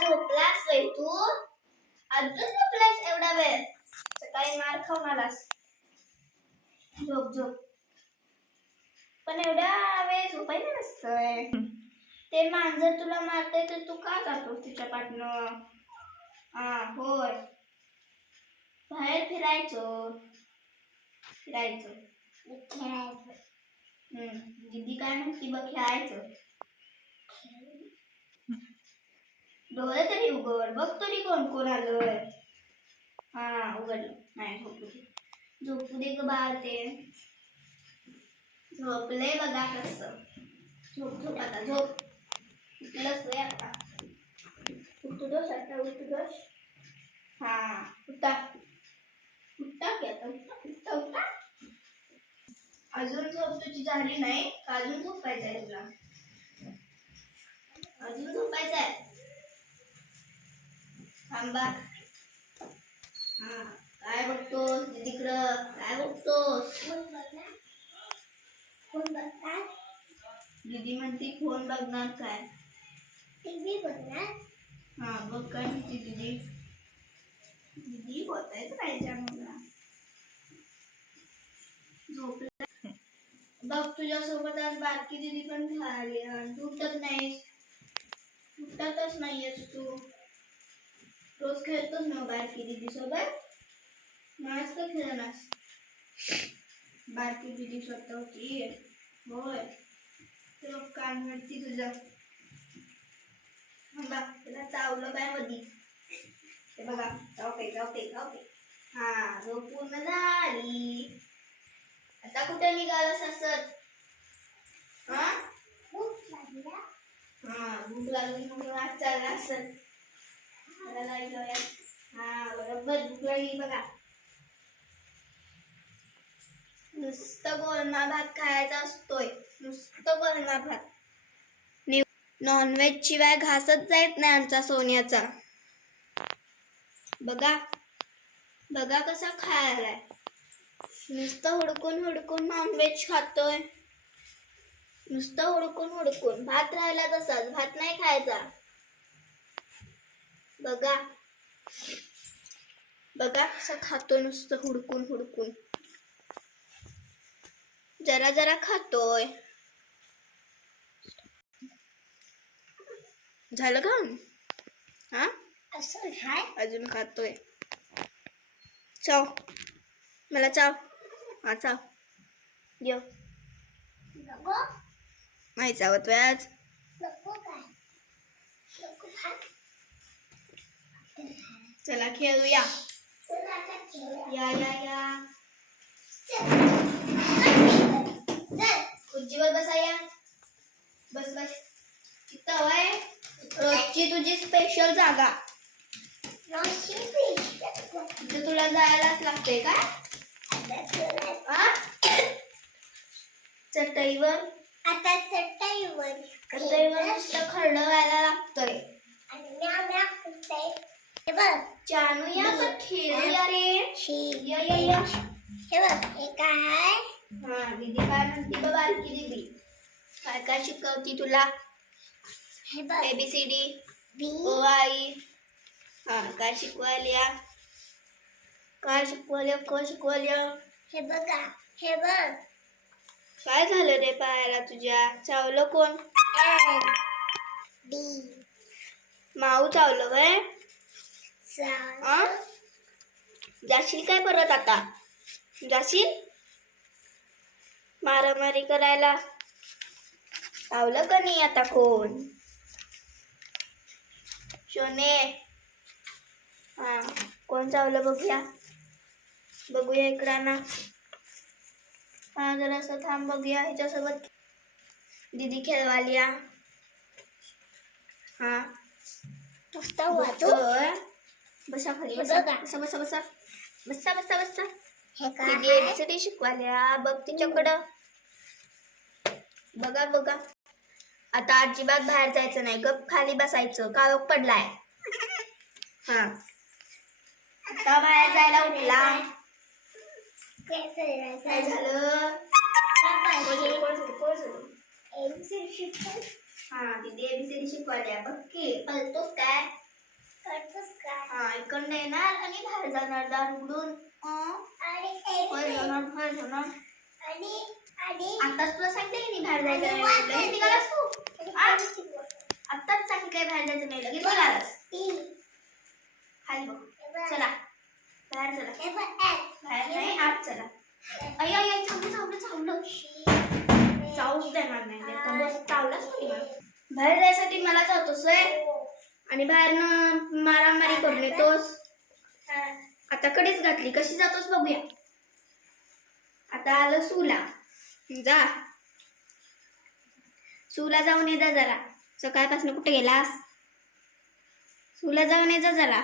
झोपलास रे तू? अजून झोपलास एवढा वेळ? सकाळी मार खाऊन आलास झोप झोप. पण एवढा वेळ झोपायला नसतंय. ते मांजर तुला मारतंय तर तू का जातोस तिच्या पाठनं? हा होय. बाहेर फिरायचं. फिरायचं. खेळायचं. हम्म दीदी काय म्हणती बघ खेळायचं. डोळे तरी उघड. बघ तरी कोण कोण आलंय. हा उघडलं नाही झोपू दे. झोपू दे ग बाळ ते. झोपले बघा कसं. झोप झोप आता झोप. उठलंच आता. उठू दोस आता उठू दोस हा उठा. उठा की आता उठा उठा उठा. अजून झोप तुझी झाली नाही का अजून झोपायचं आहे तुला? अजून झोपायचं आहे थांबा. हा काय बघतोस? तिकडं काय बघतोस? फोन बघणार? दीदी म्हणते फोन बघणार काय? टीव्ही बघणार? हा बघ काय म्हणते दीदी. दीदी बोलायचं पाहिजे मला झोपला. बघ तुझ्यासोबत आज बारकी दिदी पण झाली आणि तू उठत नाहीस. उठतच नाहीयेस तू. रोज खेळतोस ना बारकी दिदी सोबत का खेळनास. बारकी दिदी स्वतः होती? होय. तर कान म्हणती तुझं. तुला चावलं काय मधी? हे बघा चावते चावते चावते. हा झोप पूर्ण झाली. आता कुठे निघालास असत हा? हा भूक लागली म्हणून आज चालला असत मला हा बरोबर भूक लागली बघा नुसतं भात खायचा असतोय. नुसतं गोलमा भात नॉनव्हेज शिवाय घासच जायत नाही आमचा सोन्याचा. बघा. बघा कसा खायलाय. नुसतं हुडकून हुडकून नॉनव्हेज खातोय. नुसतं हुडकून हुडकून. भात राहिला तसाच. भात नाही खायचा. बघा. बघा कसं खातो नुसतं हुडकून हुडकून. जरा जरा खातोय. झालं का? हा? अजून खातोय. चाव. मला चाव. हा चाव. यो. नाही चावत व्हय आज नको काय नको भात चला खेळूया. या या या. खुर्चीवर बसा या. बस बस. इथं वय रोजची तुझी स्पेशल जागा. इथं तुला जायलाच लागते आ? चटईवर. आता चटईवर. चटईवर नुसतं खरडं बघ जानू या पण खेळूया रे शी या या या। हे बघ हे काय हा दीदी काय म्हणते बघ बारकी दीदी काय काय शिकवती तुला हे बघ एबीसीडी बी ओ आई हा काय शिकवायल्या काय शिकवायल्या क शिकवायल्या हे बघा हे बघ काय झालं रे पायाला तुझ्या चावलं कोण डी। माऊ चावलं वय आ जाशील काय परत आता? जाशील? मारामारी करायला? चावलं का नाही आता कोण? शोने हा कोण चावलं बघूया? बघूया इकडाना हा जरासं थांब बघूया ह्याच्यासोबत. दीदी खेळवालिया हा. वाचू बघतोय. बसा खाली बसा. बसा बसा बसा. बसा बसा बसा. दीदी एबीसीडी शिकवाल्या बघ तिच्याकडं. बघा बघा. आता अजिबात बाहेर जायचं नाही. गप खाली बसायचं. काळोख पडलाय. हा. आता बाहेर जायला उठला. काय झालं. हा दीदी एबीसीडी शिकवाल्या बघ की पळतोस काय? हा इकडनं येणार आणि बाहेर जाणार दार उघडून. जाणार बाहेर जाणार. आताच तुला सांगते की नाही बाहेर जायचं नाही लगेच निघालास तू? आताच सांगितलंय बाहेर जायचं नाही लगेच निघालास खाली बघ. चला. बाहेर चला. बाहेर नाही आत चला. अय अय चावलं चावलं चावलं. चावूच देणार नाही चावलाच नाही मला. बाहेर जायसाठी मला चावतोस आणि बाहेरनं मारामारी करून येतोस. आता कडेच घातली कशी जातोस बघूया. आता आलं सूला. जा. सूला जाऊन ये जा जरा. सकाळपासून कुठे गेलास? सूला जाऊन ये जा जरा.